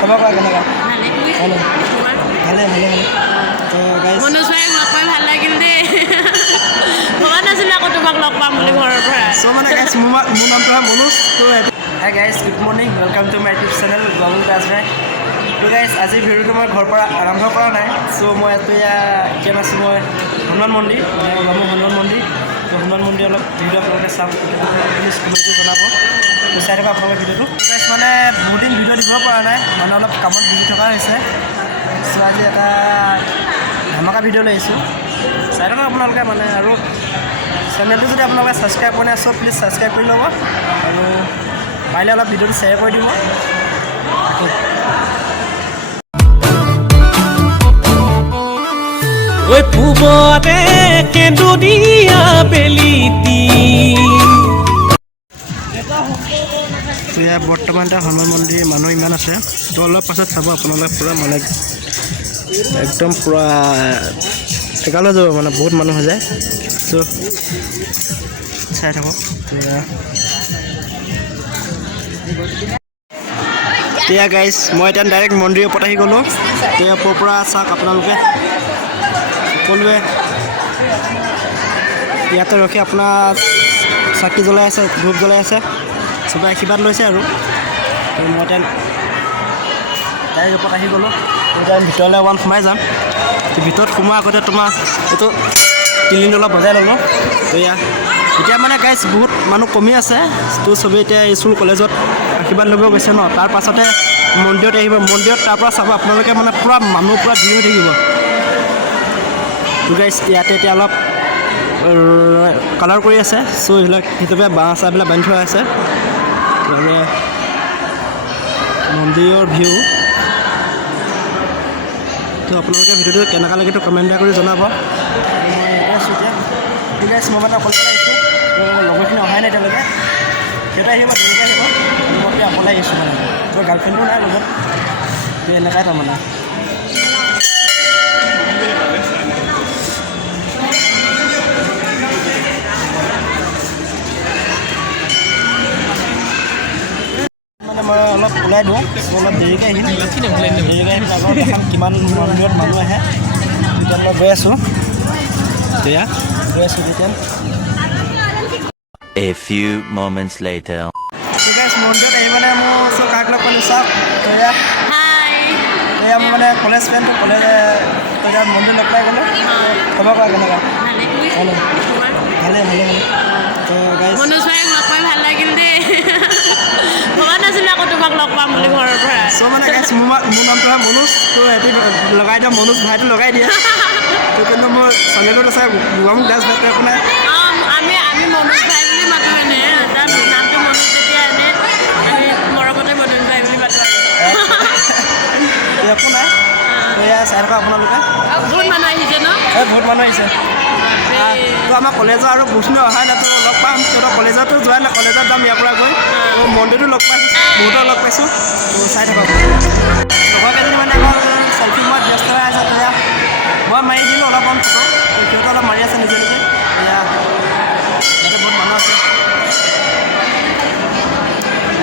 খবৰ কৰা কেনেকুৱা? ভালে ভালে ভালে ভালে তো গাইজ মনোজ ভাইক লগ পাই ভাল লাগিল দেই ভবা নাছিলে আকৌ তোমাক লগ পাম বুলি ঘৰৰ পৰা চ' মানে গাইজ মোৰ নামটো হয় মনোজ তো hi guys good morning welcome to my YouTube channel Babul Das ভাই তো গাইজ আজিৰ ভিডিঅ'টো মই ঘৰৰ পৰা আৰম্ভ কৰা নাই চ' মই এতিয়া আছোঁ মই হনুমান মন্দিৰ হনুমান মন্দিৰ তো হনুমান মন্দিৰ অলপ ভিডিঅ' আপোনালোকে চাওক স্কুলতো জনাব তো চাই থাকক আপোনালোকে ভিডিঅ'টো গাইজ মানে বহুত দিন ভিডিঅ' দিব পৰা নাই মানে অলপ কামত বিজি থকা হৈছে চ' আজি এটা ধামাকা ভিডিঅ' লৈ আহিছোঁ চাই থাকক আপোনালোকে মানে আৰু চেনেলটো যদি আপোনালোকে ছাবস্ক্ৰাইব কৰা নাই চ' প্লিজ ছাবস্ক্ৰাইব কৰি ল'ব আৰু পাৰিলে অলপ ভিডিঅ'টো শ্বেয়াৰ কৰি দিব ঐ পূবতে কেন্দু দিয়া বেলিটি ইয়াত বৰ্তমান এটা হনুমান মন্দিৰ মানুহ ইমান আছে তো অলপ পাছত চাব আপোনালোকে পূৰা মানে একদম পূৰা একালৈ যাব মানে বহুত মানুহ হৈ যায় চ' চাই থাকক এতিয়া গাইজ মই এতিয়া ডাইৰেক্ট মন্দিৰৰ ওপৰত আহি গ'লোঁ এতিয়া ওপৰৰ পৰা চাওক আপোনালোকে সকলোৱে ইয়াতে ৰখি আপোনাৰ চাকি জ্বলাই আছে ধূপ জ্বলাই আছে চবে আশীৰ্বাদ লৈছে আৰু মই এতিয়া ডাইৰেক্ট ওপৰত আহি গ'লোঁ এতিয়া ভিতৰলৈ অকণমান সোমাই যাম ভিতৰত সোমোৱাৰ আগতে তোমাৰ এইটো তিলিন অলপ বজাই ল'লোঁ তো এতিয়া মানে গাইজ বহুত মানুহ কমি আছে তো চবেই এতিয়া স্কুল কলেজত আশীৰ্বাদ ল'ব গৈছে ন তাৰ পাছতে মন্দিৰত আহিব মন্দিৰত তাৰপৰা চাব আপোনালোকে মানে পূৰা মানুহ পূৰা ভিৰ হৈ থাকিব তো গাইজ ইয়াতে এতিয়া অলপ কালাৰ কৰি আছে চ' এইবিলাক হিচাপে বাঁহ চাহবিলাক বান্ধি থোৱা আছে মানে মন্দিৰৰ ভিউ তো আপোনালোকে ভিডিঅ'টো কেনেকুৱা লাগে কমেণ্ট কৰি জনাব মই ইয়াতে আছোঁ এতিয়া ঠিক আছে মই মানে অকলে আহিছোঁ লগৰখিনি অহাই নাই এতিয়ালৈকে সিহঁতে আহিব তেনেকৈ আহিব মই এতিয়া অকলে আহিছোঁ মানে তোৰ গাৰ্লফ্ৰেণ্ডো নাই লগত এনেকুৱাই তাৰমানে মই অলপ ওলাই দিওঁ অলপ দেৰিকৈ আহিম দেৰিকৈ আহিম আগত দেখাম কিমান মন্দিৰত মানুহ আহে তেতিয়া মই গৈ আছোঁ তেতিয়া A few moments later. ঠিক আছে মন্দিৰত আহি মানে মোৰ ওচৰত কাক লগ পালোঁ চাওক তয়া মই মানে কলেজ ফ্ৰেণ্ড কলেজ মন্দিৰ লগ পাই গ'লোঁ খবৰ কৰা কেনেকুৱা ভালে ভালে ভালে তো গাইজ মনোজ ভাইক লগ পাই ভাল লাগিল দেই ভবা নাছিলে আকৌ তোমাক লগ পাম বুলি ঘৰৰ পৰা চ' মানে গাইজ মোৰ নামটো হয় মনোজ তো এটি লগাই দিয়া মনোজ ভাইটো লগাই দিয়ে তো কিন্তু মোৰ চেনেলত আছে গুৱাম দাস ভাইটো আপোনাৰ আমি মনোজ ভাই বুলি মাতো এনে তাৰ নামটো মনোজ যেতিয়া এনে আমি মৰমতে মনোজ ভাই বুলি মাতো একো নাই এয়া চাই থাকক আপোনালোকে বহুত মানুহ আহিছে ন বহুত মানুহ আহিছে তো আমাৰ কলেজৰ আৰু বহুতখিনি অহাই নাই তো লগ পাম সিহঁতৰ কলেজতো যোৱা নাই কলেজত যাম ইয়াৰ পৰা গৈ তো মন্দিৰটো লগ পাইছোঁ বহুতৰ লগ পাইছোঁ তো চাই থাকক লগৰ কেইজনী মানে অকল চেল্ফি মই ব্যস্ত হৈ আছে তো মই মাৰি দিলোঁ অলপ ফটো সিহঁতে অলপ মাৰি আছে নিজে নিজে ইয়াতে বহুত মানুহ আছে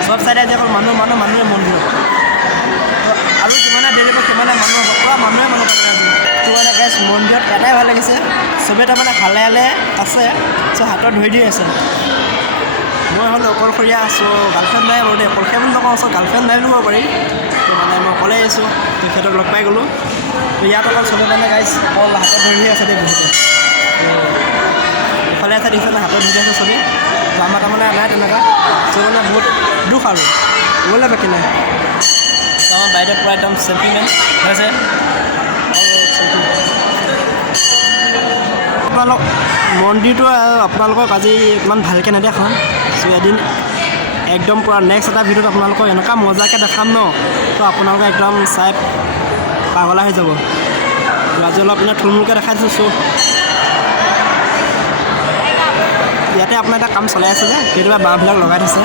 চব চাইডে আজি অকল মানুহে মন্দিৰ আৰু যিমানে দেৰি হ'ব সিমানে মানুহ হ'ব পূৰা মানুহে মানুহ পালে আজি তো মানে গাইজ মন্দিৰত এটাই ভাল লাগিছে চবেই তাৰমানে হালে হালে আছে চ' হাতত ধৰি দি আছে মই হ'লো অকলশৰীয়া আছোঁ গাৰ্লফ্ৰেণ্ড নাই বাৰু দেই অকলশৰীয়া বুলি নকওঁ চ' গাৰ্লফ্ৰেণ্ড নাই বুলি ক'ব পাৰি তো মানে মই অকলে আহিছোঁ তো সিহঁতক লগ পাই গ'লোঁ তো ইয়াত অকল চবেই মানে গাইজ অকল হাতত ধৰি আছে দেই বহুতে ইফালে আছে দেখিছে হাতত ধৰি আছে চবেই আমাৰ তাৰমানে নাই তেনেকুৱা চ' মানে বহুত দুখ আৰু ক'বলৈ বাকী নাই আমাৰ বাইদেউ পূৰা একদম চেম্পিমেণ্ট হৈছে আপোনালোক মন্দিৰটো আপোনালোকক আজি ইমান ভালকৈ নেদেখাম চ' এদিন একদম পূৰা নেক্সট এটা ভিডিঅ'ত আপোনালোকক এনেকুৱা মজাকৈ দেখাম ন তো আপোনালোকে একদম চাই পাগলা হৈ যাব আজি অলপ এনেই থুলমূলকৈ দেখাই দিছোঁ চ' ইয়াতে আপোনাৰ এটা কাম চলাই আছে যে কেতিয়াবা বাঁহবিলাক লগাই থৈছে